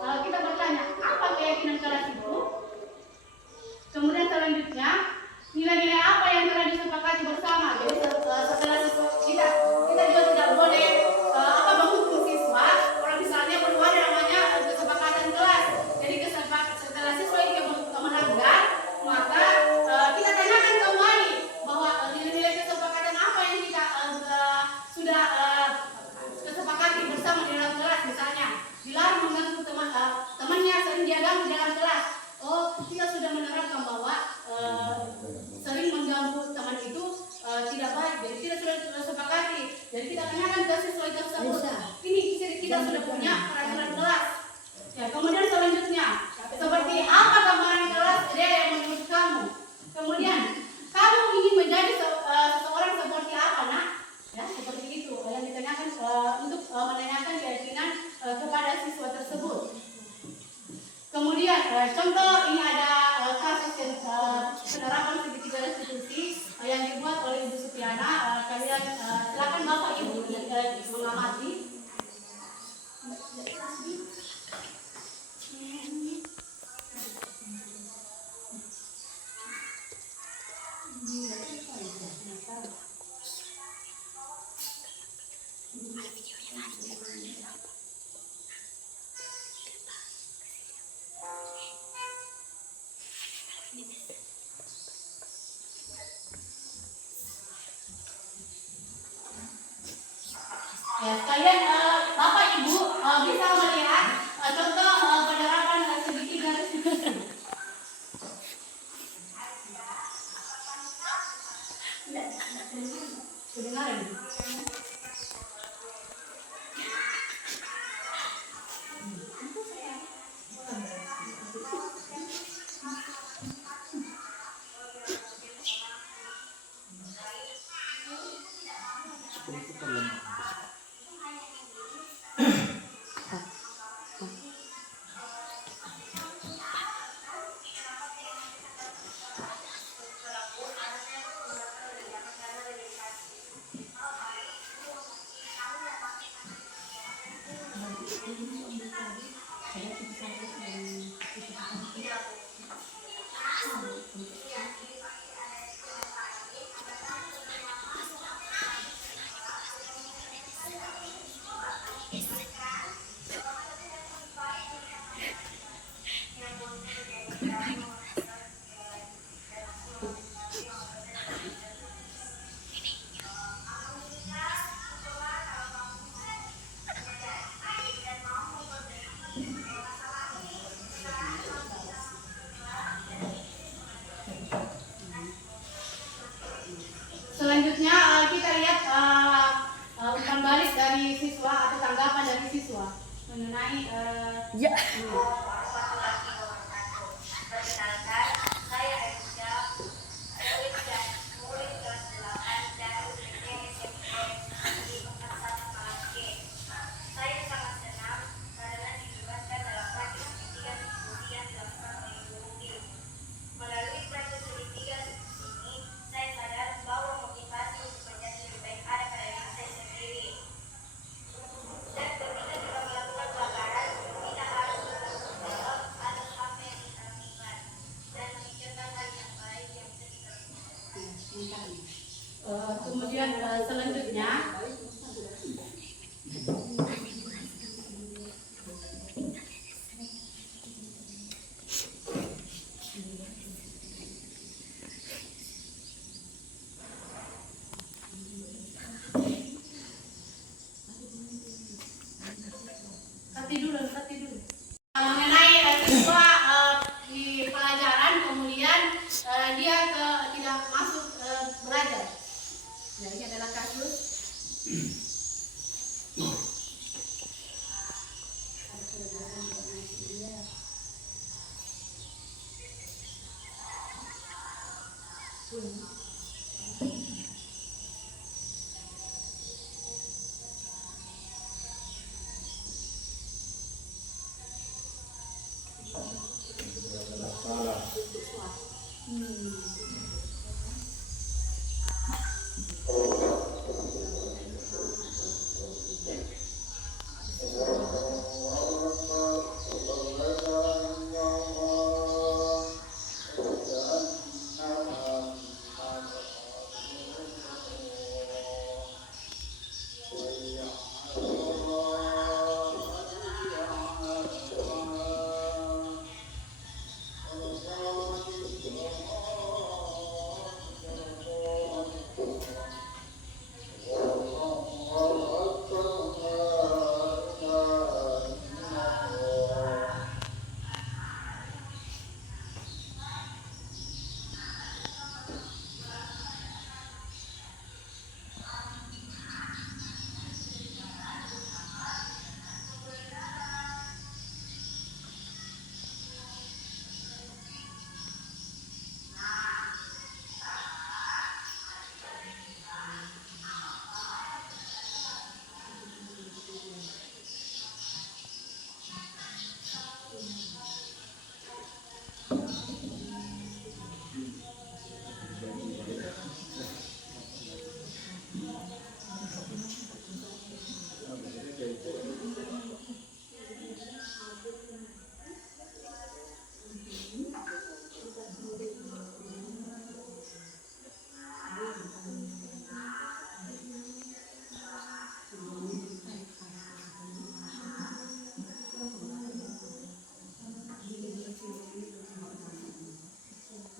kita bertanya apa keyakinan kelas itu. Kemudian selanjutnya nilai-nilai apa yang telah disepakati bersama. Jadi setelah kita juga tidak boleh menghukum siswa. Kalau misalnya perlu ada namanya kesepakatan kelas. Jadi setelah siswa itu contoh ini ada kasus penerapan segitiga restitusi yang dibuat oleh Ibu Supiana. Kalian silakan Bapak Ibu mengamati. Ya, sekalian Bapak Ibu bisa melihat contoh penerapan segitiga restitusi. Kedengaran? Selanjutnya kita lihat umpan balik dari siswa atau tanggapan dari siswa mengenai kemudian selanjutnya mengenai siswa di pelajaran kemudian dia tidak masuk belajar. Nah, ini adalah kasus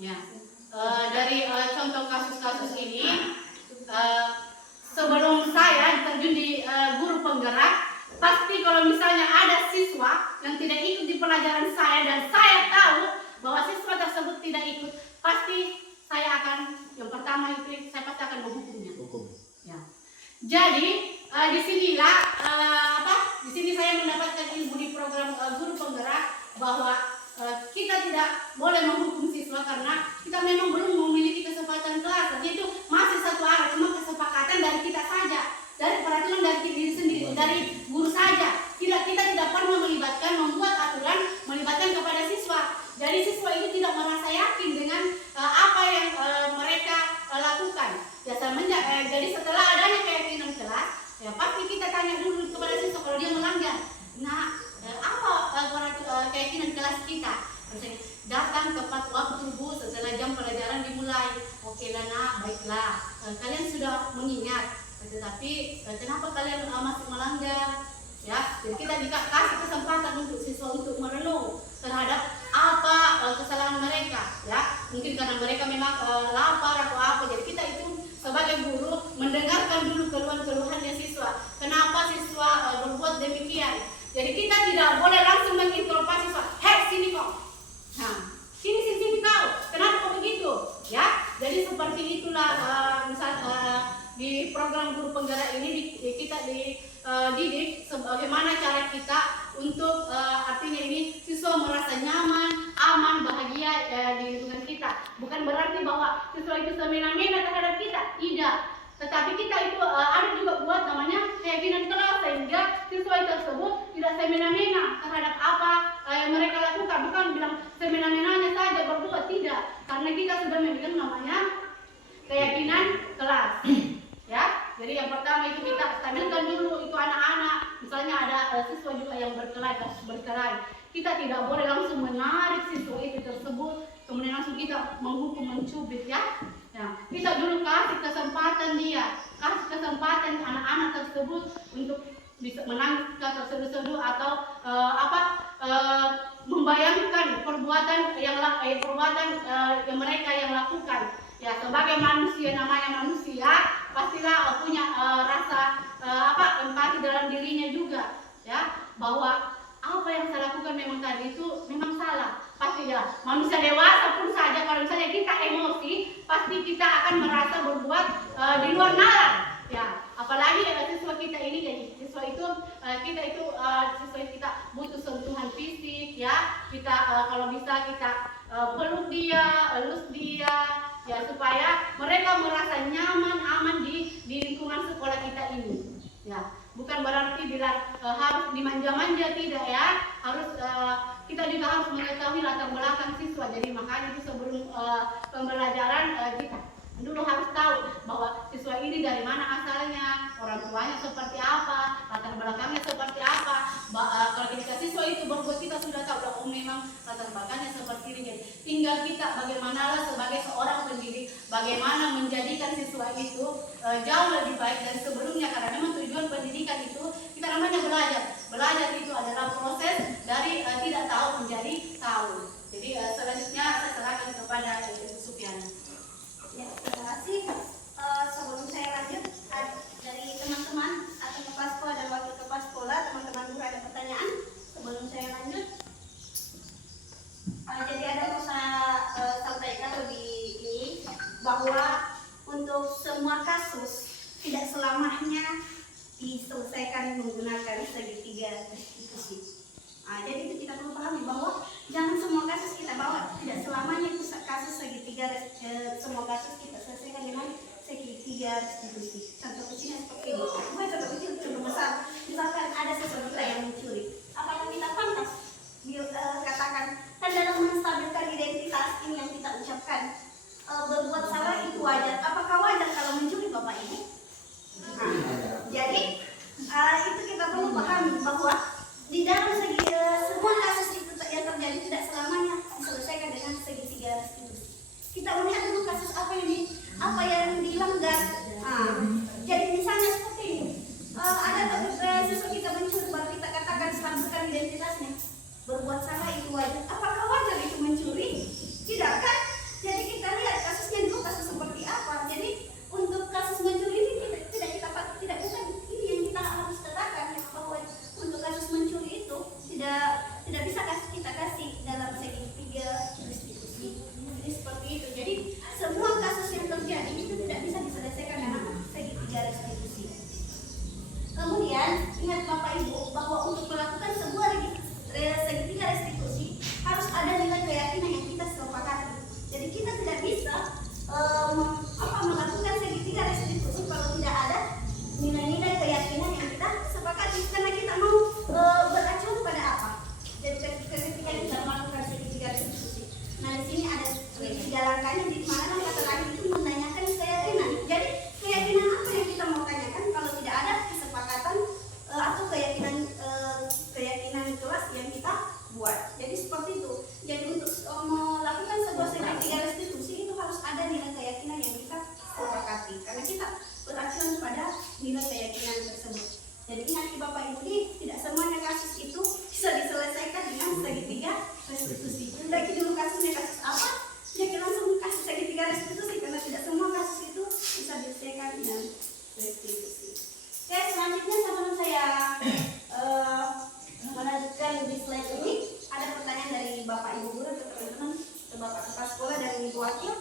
Ya, dari contoh kasus-kasus ini, sebelum saya terjun di guru penggerak, pasti kalau misalnya ada siswa yang tidak ikut di pelajaran saya dan saya tahu bahwa siswa tersebut tidak ikut, pasti saya akan, yang pertama itu saya pasti akan menghukumnya. Ya. Jadi disinilah di sini saya mendapatkan ilmu di program guru penggerak bahwa kita tidak boleh menghukum siswa karena kita memang belum memiliki kesempatan kelas. Jadi itu masih satu arah, cuma kesepakatan dari kita saja, dari peraturan dari diri sendiri, dari guru saja. Kita tidak pernah membuat aturan melibatkan kepada siswa. Jadi siswa itu tidak merasa yakin dengan apa yang mereka lakukan. Ya, jadi setelah adanya keyakinan kelas, ya pasti kita tanya dulu kepada siswa kalau dia melanggar. Nah, keyakinan kelas kita, misalnya datang tepat waktu Bu setelah jam pelajaran dimulai. Oke lah nak, baiklah, kalian sudah mengingat, tetapi kenapa kalian masih melanggar? Ya, jadi kita dikasih kesempatan untuk siswa untuk merenung terhadap apa kesalahan mereka. Ya, mungkin karena mereka memang lapar atau apa. Jadi kita itu sebagai guru mendengarkan dulu keluhan-keluhannya siswa. Kenapa siswa berbuat demikian? Jadi kita tidak boleh langsung menginterogasi siswa. Hei, sini kok. Nah, sini kau. Kenapa kok begitu? Ya, jadi seperti itulah di program guru penggerak ini kita dididik bagaimana cara kita untuk artinya ini siswa merasa nyaman, aman, bahagia di lingkungan kita. Bukan berarti bahwa siswa itu semena-mena terhadap kita, tidak. Tetapi kita itu ada juga buat namanya keyakinan kelas, sehingga siswa itu tersebut tidak semena-mena terhadap apa yang mereka lakukan. Bukan bilang semena-menanya saja berbuat, tidak. Karena kita sudah memiliki namanya keyakinan kelas. Ya, jadi yang pertama itu kita stabilkan dulu itu anak-anak. Misalnya ada siswa juga yang berkelahi. Kita tidak boleh langsung menarik siswa itu tersebut, kemudian langsung kita menghukum, mencubit, ya. Nah, kita dulu kasih kesempatan dia, kasih kesempatan anak-anak tersebut untuk bisa menangis terseduh-seduh atau membayangkan perbuatan yang mereka yang lakukan. Ya, sebagai manusia, namanya manusia, pastilah punya rasa empati dalam dirinya juga, ya, bahwa apa yang saya lakukan memang tadi itu memang salah. Pasti ya, manusia dewasa pun saja kalau misalnya kita emosi, pasti kita akan merasa berbuat di luar nalar. Ya, apalagi siswa kita ini, jadi siswa kita butuh sentuhan fisik, ya. Kita kalau bisa kita peluk dia, elus dia, ya, supaya mereka merasa nyaman, aman di lingkungan sekolah kita ini. Ya, bukan berarti bila harus dimanja-manja, tidak, ya. Harus kita juga harus mengetahui latar belakang siswa. Jadi makanya itu sebelum pembelajaran kita dulu harus tahu bahwa siswa ini dari mana asalnya, orang tuanya seperti apa, latar belakangnya seperti apa. Kalau ketika siswa itu berbuat, kita sudah tahu memang latar belakangnya seperti ini. Jadi tinggal kita bagaimanlah sebagai seorang pendidik, bagaimana menjadikan siswa itu jauh lebih baik dari sebelumnya. Karena memang tujuan pendidikan itu kita namanya belajar. Belajar itu adalah proses dari tidak tahu menjadi tahu. Jadi selanjutnya saya serahkan kepada Ibu Supiani. Ya, terima kasih. Sebelum saya lanjut, dari teman-teman atau kepala sekolah dan wakil kepala sekolah, teman-teman guru ada pertanyaan sebelum saya lanjut? Jadi ada yang saya sampaikan lebih ini bahwa untuk semua kasus tidak selamanya diselesaikan menggunakan segitiga restitusi. Jadi itu kita perlu pahami bahwa jangan semua kasus kita bawa, tidak selamanya itu kasus segitiga, semua kasus kita selesaikan dengan segitiga restitusi. Contoh kecilnya seperti ini, bukan contoh kecil, contoh besar. Misalkan ada seseorang yang mencuri, apakah kita pantas katakan kan dalam menstabilkan identitas ini yang kita ucapkan berbuat salah itu wajar? Apakah wajar kalau mencuri, Bapak Ibu? Jadi itu kita perlu pahami bahwa di dalam semua kasus itu yang terjadi tidak selamanya diselesaikan dengan segitiga restitusi. Kita melihat dulu kasus apa yang dilanggar. Jadi misalnya seperti ini, ada siswa kita mencuri, baru kita katakan stabilkan identitasnya, berbuat salah itu wajar. Apakah wajar itu mencuri? Tidak, kan? Jadi itu. Jadi semua kasus yang terjadi itu tidak bisa diselesaikan dengan segitiga restitusi. Kemudian ingat Bapak Ibu bahwa untuk melakukan sebuah segitiga restitusi harus ada nilai keyakinan yang kita sepakati. Jadi kita tidak bisa melakukan segitiga restitusi kalau tidak ada nilai-nilai keyakinan yang kita sepakati, karena kita mau beracuan pada apa? Jadi ketika kita melakukan segitiga restitusi, nah di sini ada tiga langkahnya, di mana langkah terakhir itu menanyakan keyakinan. Jadi keyakinan apa yang kita mau tanyakan kalau tidak ada kesepakatan atau keyakinan kelas yang kita buat. Jadi seperti itu. Jadi untuk melakukan sebuah segitiga restitusi itu harus ada nilai keyakinan yang kita sepakati, karena kita beracuan pada nilai keyakinan tersebut. Jadi ingat Bapak Ibu, tidak semuanya kasus itu bisa diselesaikan dengan segitiga restitusi. Lagi dulu kasusnya kasus apa? Ya langsung kasus segitiga restitusi, karena tidak semua kasus itu bisa diselesaikan dengan restitusi. Oke, selanjutnya sebelum saya melanjutkan di slide ini, ada pertanyaan dari Bapak Ibu guru atau teman-teman, Bapak kepala sekolah dan Ibu wakil.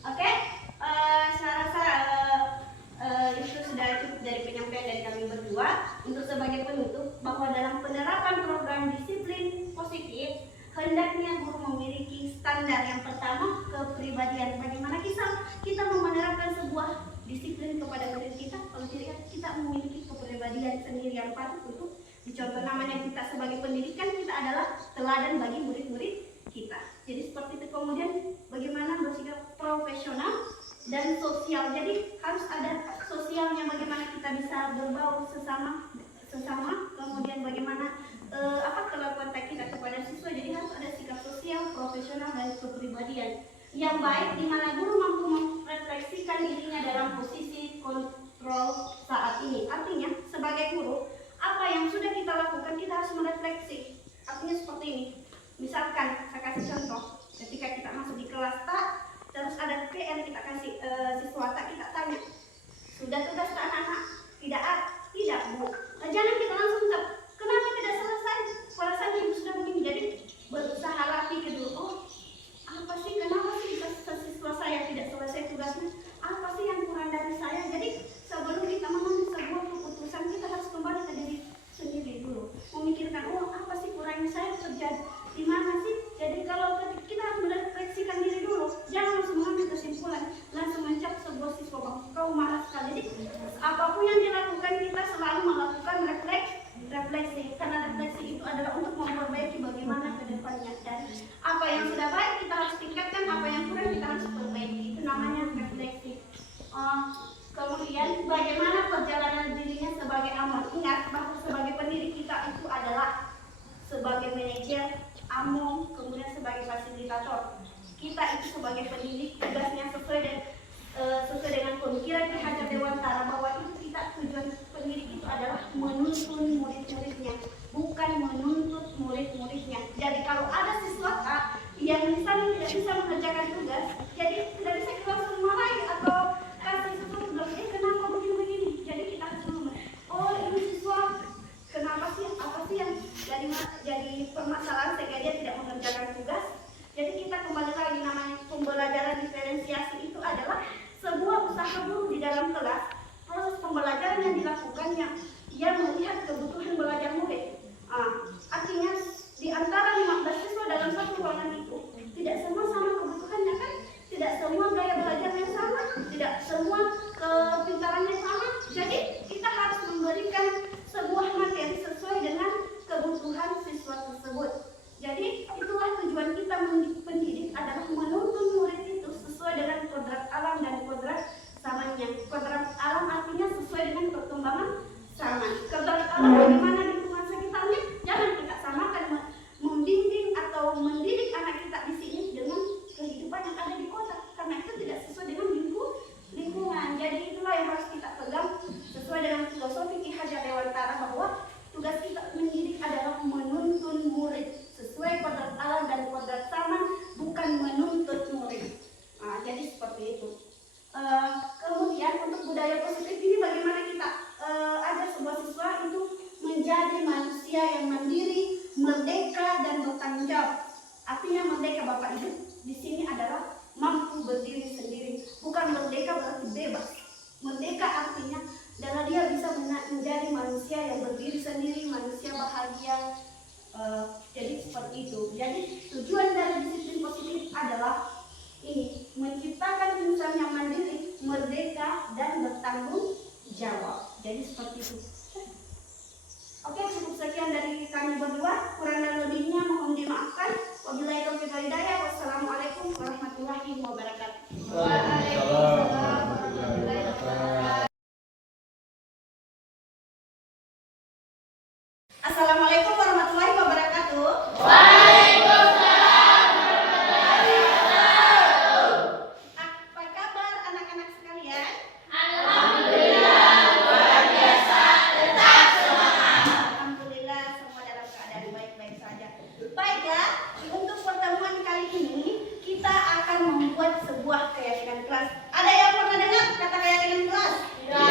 Oke, saya rasa itu sudah cukup dari penyampaian dari kami berdua. Untuk sebagai penutup, bahwa dalam penerapan program disiplin positif, hendaknya guru memiliki standar yang pertama, kepribadian. Bagaimana kita mau menerapkan sebuah disiplin kepada murid kita kalau tidak kita memiliki kepribadian sendiri yang patut untuk dicontoh. Namanya kita sebagai pendidikan, kita adalah teladan bagi murid-murid kita. Jadi seperti itu. Kemudian bagaimana bersikap profesional dan sosial. Jadi harus ada sosialnya, bagaimana kita bisa berbaur sesama. Kemudian bagaimana kelakuan kita kepada siswa. Jadi harus ada sikap sosial, profesional, dan kepribadian yang baik, di mana guru mampu merefleksikan dirinya dalam posisi kontrol saat ini. Artinya sebagai guru, apa yang sudah kita lakukan kita harus merefleksi. Artinya seperti ini. Misalkan saya kasih contoh, ketika kita masuk di kelas tak, terus ada PR kita kasih siswa tak, kita tanya, sudah tugas tak anak-anak? Tidak Bu. Nah, jangan kita langsung jawab, kenapa tidak selesai? Perasaan ibu sudah begini. Jadi berusaha latih ke dulu. Oh, apa sih, kenapa sih siswa saya tidak selesai tugasnya? Apa sih yang kurang dari saya? Jadi sebelum kita mengambil sebuah keputusan, kita harus kembali ke diri sendiri dulu, memikirkan, oh apa sih kurangnya saya terjadi di mana sih? Jadi kalau kita harus merefleksikan diri dulu, jangan langsung mengambil kesimpulan, langsung mencap sebuah siswa bahwa kau marah sekali. Jadi apapun yang dilakukan, kita selalu melakukan refleksi, karena refleksi itu adalah untuk memperbaiki bagaimana ke depannya. Dan apa yang sudah baik kita harus tingkatkan, apa yang kurang kita harus perbaiki. Itu namanya refleksi. Kemudian bagaimana perjalanan dirinya sebagai amal. Ingat bahwa sebagai pendidik kita itu adalah sebagai manajer, among, kemudian sebagai fasilitator. Kita itu sebagai pendidik tugasnya sesuai dengan pemikiran Ki Hajar Dewantara, bahwa itu kita tujuan pendidik itu adalah menuntun murid-muridnya, bukan menuntut murid-muridnya. Jadi kalau ada siswa yang misalnya tidak bisa mengerjakan tugas, jadi tidak bisa kita langsung marahi atau kasih sesuatu tugas, kenapa begini-begini. Jadi kita harus dulu, oh ini siswa kenapa sih, apa sih yang jadi permasalahan sehingga dia tidak mengerjakan tugas. Jadi kita kembali lagi, namanya pembelajaran diferensiasi itu adalah sebuah usaha guru di dalam kelas. Proses pembelajaran yang dilakukannya, ia melihat kebutuhan belajar murid. Artinya di antara 15 siswa dalam satu ruangan itu tidak semua sama kebutuhannya, kan? Tidak semua gaya belajarnya sama, tidak semua kepintarannya sama. Jadi kita harus memberikan sebuah materi sesuai dengan kebutuhan siswa tersebut. Jadi itulah tujuan kita pendidik, adalah menuntun murid itu sesuai dengan kodrat alam dan kodrat zamannya. Kodrat alam artinya sesuai dengan perkembangan zaman. Kodrat alam bagaimana lingkungan sekitarnya, jangan kita samakan manusia yang mandiri, merdeka, dan bertanggung jawab. Artinya merdeka Bapak Ibu di sini adalah mampu berdiri sendiri. Bukan merdeka berarti bebas. Merdeka artinya adalah dia bisa menjadi manusia yang berdiri sendiri, manusia bahagia. Jadi seperti itu. Jadi tujuan dari disiplin positif adalah ini, menciptakan insan yang mandiri, merdeka, dan bertanggung jawab. Jadi seperti itu. Oke, cukup sekian dari kami berdua. Kurang dan lebihnya mohon dimaafkan. Wabillahi taufiq wal hidayah. Wassalamualaikum warahmatullahi wabarakatuh. Waalaikumsalam warahmatullahi wabarakatuh. Assalamualaikum warahmatullahi wabarakatuh. Apa kabar anak-anak sekalian? Alhamdulillah semua dalam keadaan baik-baik saja. Baik ya, untuk pertemuan kali ini kita akan membuat sebuah keyakinan kelas. Ada yang pernah dengar kata keyakinan kelas? Ya,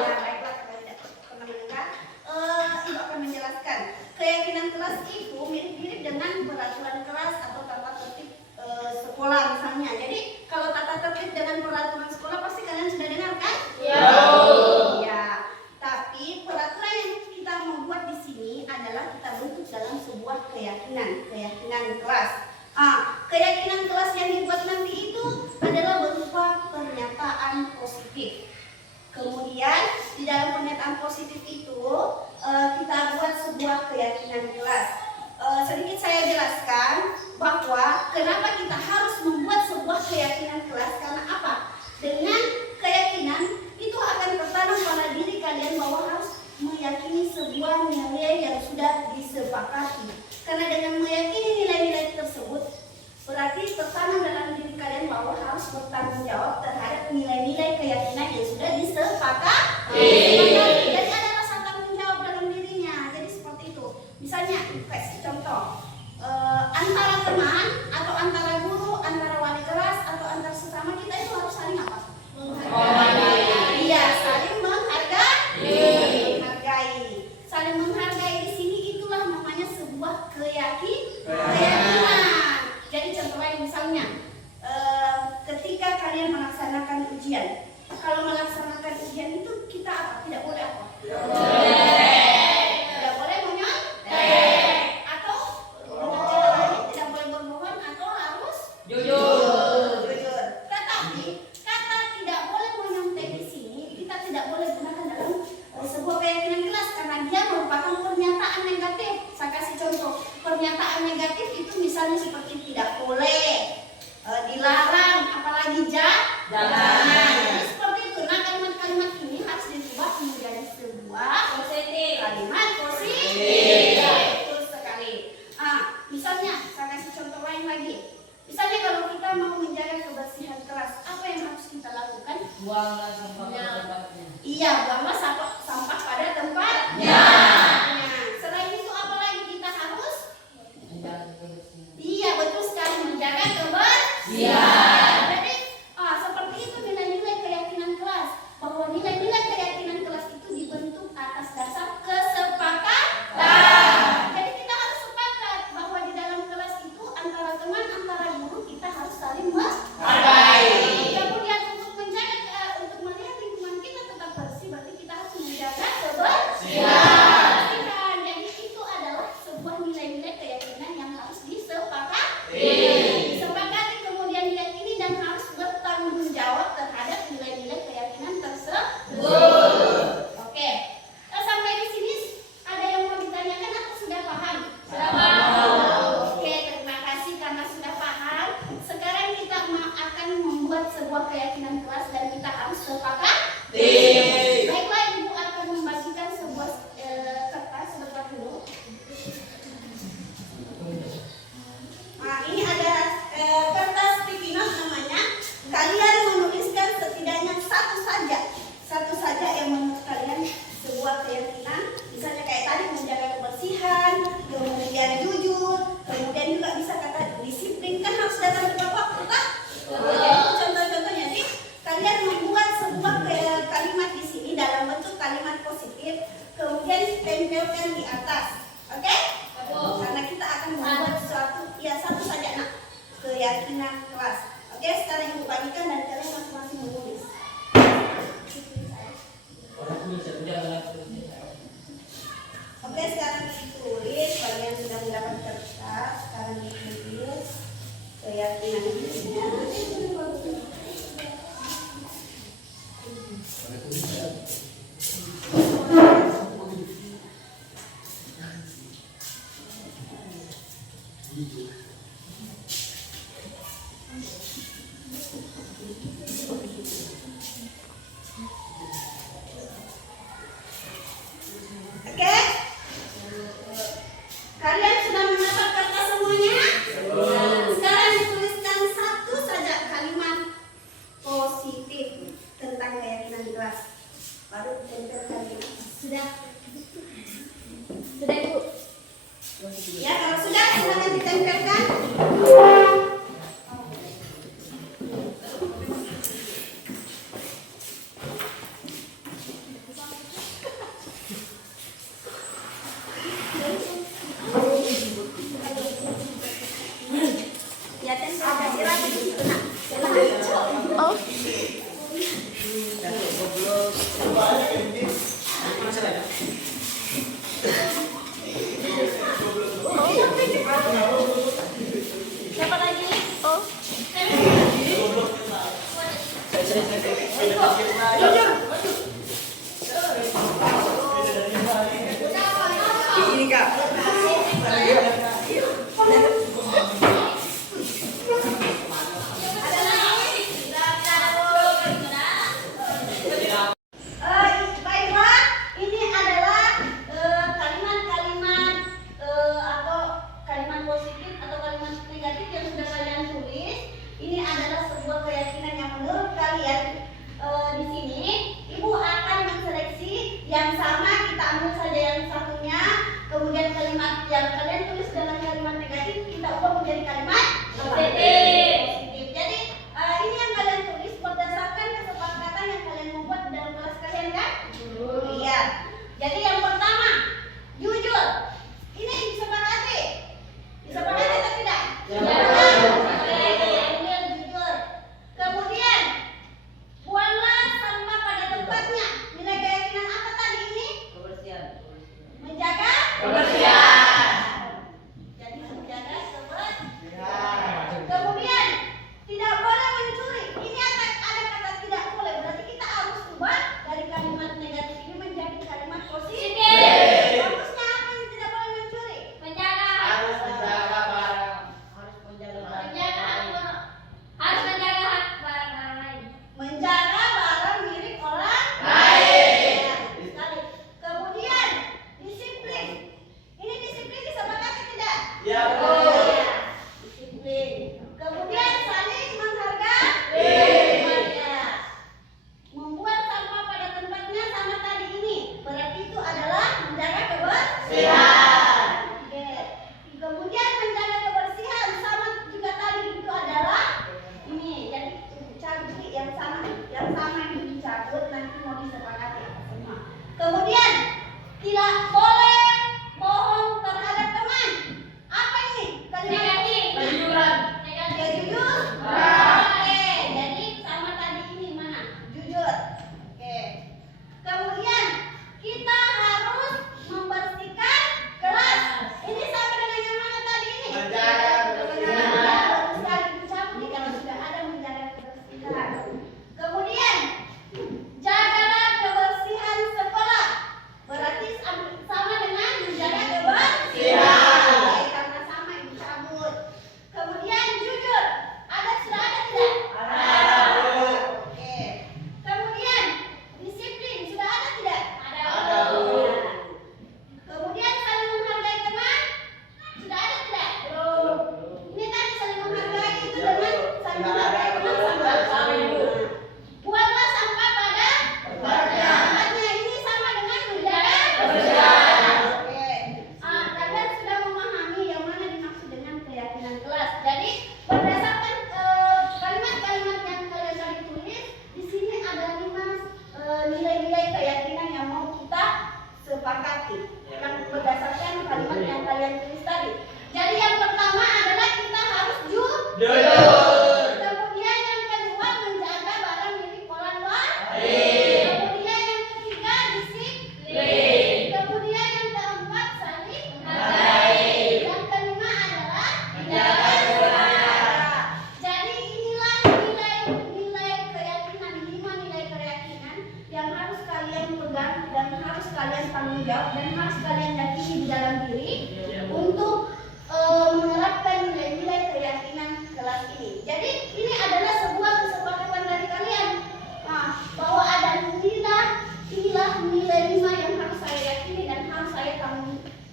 baiklah, kalau tidak pernah mendengar, Ibu akan menjelaskan. Keyakinan kelas itu mirip-mirip dengan peraturan kelas atau tata tertib sekolah misalnya. Jadi kalau tata tertib dengan peraturan sekolah pasti kalian sudah dengar kan? Ya. Tapi peraturan yang kita membuat di sini adalah kita bentuk dalam sebuah keyakinan kelas. Keyakinan kelas yang dibuat nanti itu adalah berupa pernyataan positif. Kemudian di dalam pernyataan positif itu kita buat sebuah keyakinan kelas. Sedikit saya jelaskan bahwa kenapa kita harus membuat sebuah keyakinan kelas, karena apa? Dengan keyakinan itu akan tertanam pada diri kalian bahwa harus meyakini sebuah nilai yang sudah disepakati. Karena dengan meyakini nilai-nilai tersebut berarti tertanam dalam diri kalian bahwa harus bertanggung jawab terhadap nilai-nilai keyakinan yang sudah disepakati. Jadi ada rasa tanggung jawab dalam dirinya. Jadi seperti itu. Misalnya, kasih contoh, antara teman atau antara guru, antara wali kelas atau antara sesama kita itu harus saling apa? Iya, saling menghargai. Saling menghargai di sini itulah namanya sebuah keyakinan. Jadi contohnya misalnya, ketika kalian melaksanakan ujian, kalau melaksanakan ujian itu kita apa? Tidak boleh apa? Tidak boleh menyontek atau tidak boleh berbohong atau harus jujur. Tetapi kata tidak boleh menyontek di sini kita tidak boleh gunakan dalam sebuah keyakinan kelas karena dia merupakan pernyataan negatif. Saya kasih contoh, pernyataan negatif itu misalnya seperti tidak boleh, dilarang, apalagi jangan. Jadi seperti itu. Nah, kalimat-kalimat ini harus diubah menjadi sebuah kalimat positif. Betul sekali. Misalnya saya kasih contoh lain lagi. Misalnya kalau kita mau menjaga kebersihan kelas, apa yang harus kita lakukan? Buanglah sampah pada tempatnya. Iya, buanglah sampah pada tempatnya. Selain itu apa lagi kita harus? Menjaga kebersihan. Iya, betul sekali, menjaga kebersihan. Jadi seperti itu nilai-nilai keyakinan kelas, bahwa nilai-nilai keyakinan kelas itu dibentuk atas dasar kesepakatan. Jadi kita harus sepakat bahwa di dalam kelas itu antara teman, antara guru kita harus saling menghargai. Kemudian untuk menjaga, untuk melihat lingkungan kita tetap bersih, berarti kita harus ditempelkan di atas. Oke? Karena kita akan membuat satu saja nak keyakinan kelas. Oke, sekarang ibu bagikan dan kalian masing-masing menulis. Oke, sekarang ditulis. Kalian sudah mendapat kertas. Sekarang ditulis keyakinan dirinya. Oke? Kalian sudah mendapat kertas semuanya? Sekarang dituliskan satu saja kalimat positif tentang keyakinan di kelas. Baru tempelkan di atas. Sudah? Sudah, Ibu? Ya, kalau sudah silakan ditempelkan. Ya, tempelkan silakan di situ, nak. Siapa lagi? Ini Kak. Baiklah, ini adalah kalimat-kalimat atau kalimat positif atau kalimat negatif yang sudah kalian tulis. Ini adalah sebuah keyakinan yang menurut kalian di sini. Ibu akan menseleksi yang sama, kita ambil saja yang satunya. Kemudian kalimat yang kalian tulis dengan kalimat negatif kita ubah menjadi kalimat positif. Jadi ini yang kalian tulis berdasarkan kesepakatan yang kalian membuat dalam kelas kalian kan? Iya. Jadi yang pertama, jujur. Ini disepakati. Disepakati atau tidak? Kemudian jujur. Kemudian buanglah sampah pada tempatnya. Nilai keyakinan apa tadi ini? Kebersihan. Menjaga Kebersihan. Jadi menjaga kebersihan. Kemudian tidak boleh mencuri. Ini ada kata tidak boleh. Berarti kita harus ubah dari kalimat negatif ini menjadi kalimat positif. Bagusnya apa yang tidak boleh mencuri? Harus menjaga barang. Harus menjaga barang. Menjaga barang milik orang lain. Sekali. Kemudian disiplin. Ini disiplin disepakati tidak? Ya, Bu. Disiplin. Kemudian saling menghargai. Ya. Membuat sampah pada tempatnya sama tadi ini. Berarti itu adalah menjaga kebersihan. Oke. Kemudian menjaga kebersihan sama juga tadi itu adalah ini. Jadi cabut yang sama itu dicabut nanti mau disepakati apa semua. Kemudian tidak boleh bohong terhadap teman. Apa ini? Kalimat Kejujuran. jujur. Oke, jadi sama tadi ini mana? Jujur. Oke. Kemudian kita harus membersihkan kelas. Ini sama dengan yang mana tadi ini? Menjaga kebersihan. Bagus sekali dicabut kalau sudah ada menjaga kebersihan. Kemudian jagalah kebersihan sekolah. tanggung jawab dan harus kalian yakini di dalam diri untuk menerapkan nilai-nilai keyakinan kelas ini. Jadi ini adalah sebuah kesepakatan dari kalian. Nah, bahwa ada inilah nilai 5 yang harus saya yakini dan harus saya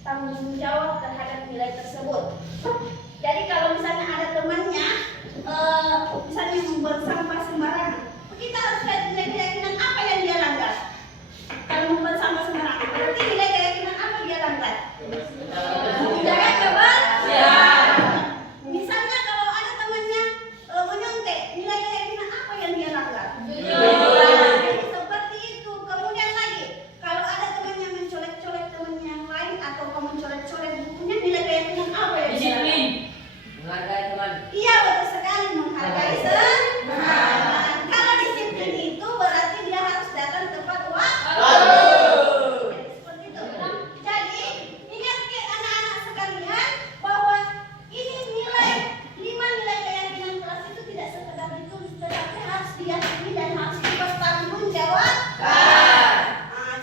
tanggung jawab terhadap nilai tersebut. Jadi kalau misalnya ada temannya misalnya membuang sampah sembarangan, kita harus lihat nilai keyakinan apa yang dia langgar. Kalau membuang sampah sembarangan, berarti nilai keyakinan apa dia langgar? Budaya kabar? Ya. Misalnya kalau ada temannya menyontek, nilai keyakinan apa yang dia langgar? Jadi seperti itu. Kemudian lagi, kalau ada temannya mencolek-colek teman yang lain atau kamu mencolek-colek bukunya, nilai keyakinan apa yang dia langgar? Menghargai teman. Iya, betul sekali, menghargai teman. Kalau disiplin itu berarti dia harus datang tepat waktu. Seperti itu. Jadi ingat anak-anak sekalian bahwa ini nilai 5 nilai keyakinan kelas itu tidak sekedar ditulis, tetapi harus diyakini dan harus dipertanggung jawab.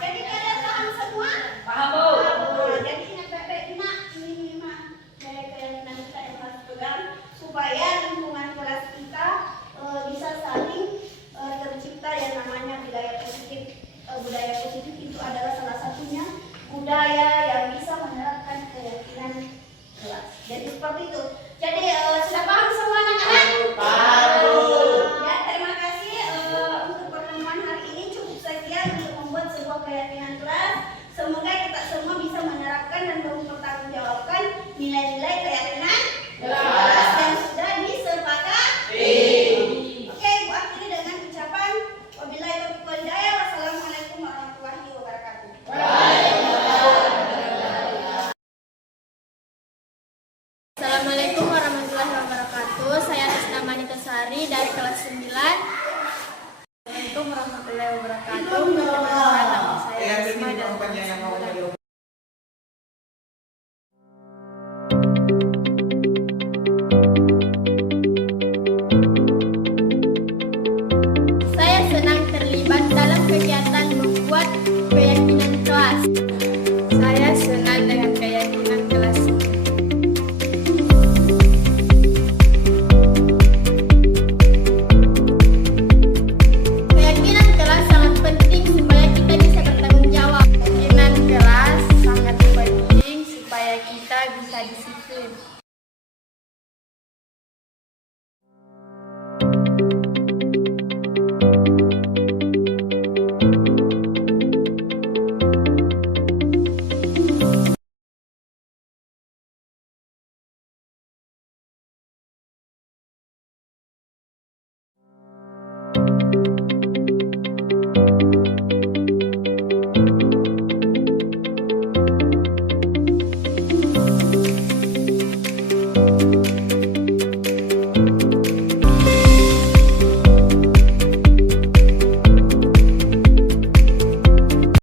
Jadi kalian paham semua? Paham, Bu. Jadi ingat baik-baik, nak, ini 5 nilai keyakinan kita yang harus pegang supaya lingkungan kelas kita bisa saling tercipta yang namanya budaya positif. Budaya positif itu adalah salah satunya budaya